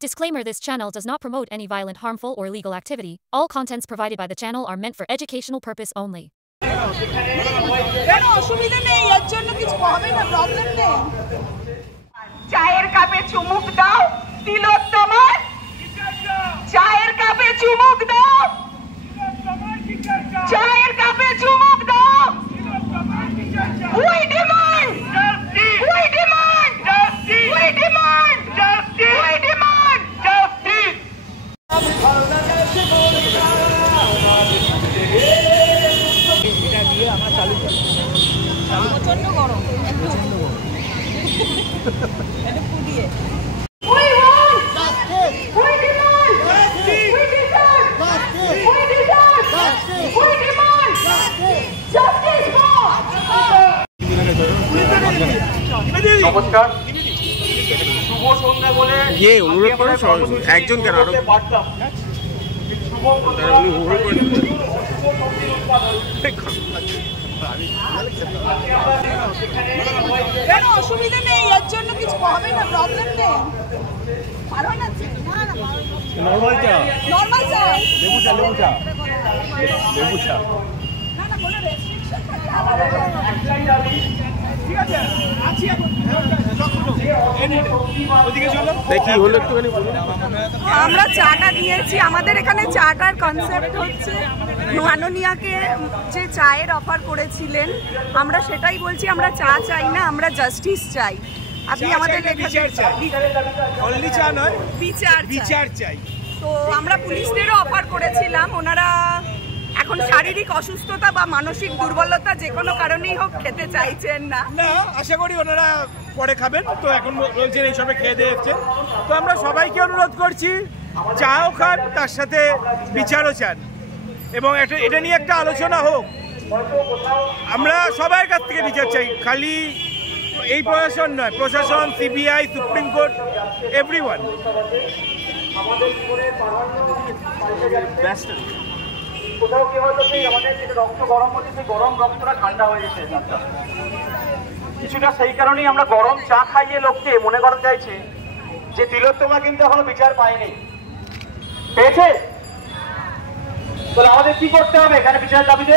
Disclaimer: this channel does not promote any violent, harmful, or illegal activity. All contents provided by the channel are meant for educational purpose only. চায়ের কাপে চুমুক দাও তিলোত্তমার, চায়ের কাপে চুমুক দাও, চায়ের কাপে চুমুক দাও। We demand justice. We demand justice. We demand justice. We demand justice. এটা দিয়ে আমরা চালু করি। প্রচন্ড গরম। এটা পুড়িয়ে। We want justice. We demand justice. We deserve justice. We deserve justice. We demand justice. Justice for. নমস্কার, শুভ সন্ধ্যা বলে অনুরোধ করে একজন কেন আরো পারতাম। কেন অসুবিধা নেই, এর জন্য কিছু হবে না, প্রবলেম নেই। পারো না? নরমাল চা, নরমাল চা, লেবু চা, লেবু চা, লেবু চা। না না, কোনো রেস্ট্রিকশন থাকে ঠিক আছে। আছি এখন দেখি হলো একটুখানি বলুন। আমরা চাটা দিয়েছি। আমাদের এখানে চাটার কনসেপ্ট হচ্ছে মাননীয়াকে যে চায়ের অফার করেছিলেন, আমরা সেটাই বলছি। আমরা চা চাই না, আমরা জাস্টিস চাই। আপনি আমাদের বিচার চাই, অনলি চা নয়, বিচার চাই। তো আমরা পুলিশদেরও অফার করেছিলাম, ওনারা এখন শারীরিক অসুস্থতা বা মানসিক দুর্বলতা যে কোনো কারণেই হোক খেতে চাইছেন না। আশা করি ওনারা পরে খাবেন। তো এখন বলছেন এইসবে খেয়ে দিয়ে এসছেন। তো আমরা সবাইকে অনুরোধ করছি, চাও খান, তার সাথে বিচারও চান, এবং এটা নিয়ে একটা আলোচনা হোক। আমরা সবার কাছ থেকে বিচার চাই, খালি এই প্রশাসন নয়, প্রশাসন, সিবিআই, সুপ্রিম কোর্ট, এভরিওয়ান। কোথাও কি হয়তো সেই আমাদের যেটা রক্ত গরম হচ্ছে, সেই গরম রক্তটা ঠান্ডা হয়ে গেছে কিছুটা। সেই কারণেই আমরা গরম চা খাইয়ে লোককে মনে করা চাইছে যে তিলোত্তমা কিন্তু এখনো বিচার পায়নি। পেয়েছে? তাহলে আমাদের কি করতে হবে এখানে বিচারের দাবিতে?